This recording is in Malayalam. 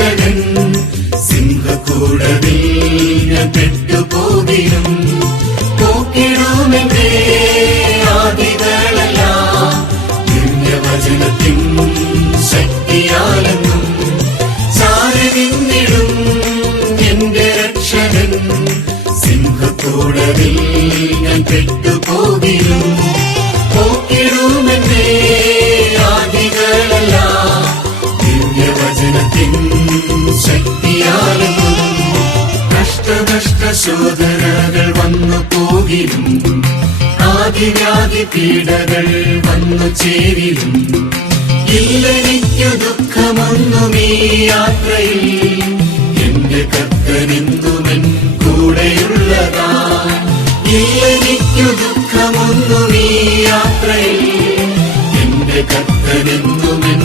രക്ഷകൻ സിംഹക്കൂടത്തിൽ ഞാൻ പെട്ടുപോകിലും പോക്കിടുമെന്റെ ആദികളെല്ലാം ദിവ്യവചനത്തിൻ ശക്തിയാലെന്നും ചാരനിന്നിടും എന്റെ രക്ഷകൻ സിംഹക്കൂടത്തിൽ ഞാൻ പെട്ടുപോകിലും പോക്കിടുമെന്റെ ആദികളെല്ലാം ദിവ്യവചനത്തിൻ ശക്തിയാലെന്നും കഷ്ടനഷ്ട ശോധനകൾ വന്നു പോകിലും ആദിവ്യാധി പീഡകൾ വന്നു ചേരിലും ഇല്ലെനിക്കു ദുഃഖമൊന്നും ഈ യാത്രയിൽ എന്റെ കർത്തനെന്നുമെൻ കൂടെയുള്ളതാ ഇല്ലെനിക്കു ദുഃഖമൊന്നും ഈ യാത്രയിൽ എന്റെ കർത്തനെന്നുമെൻ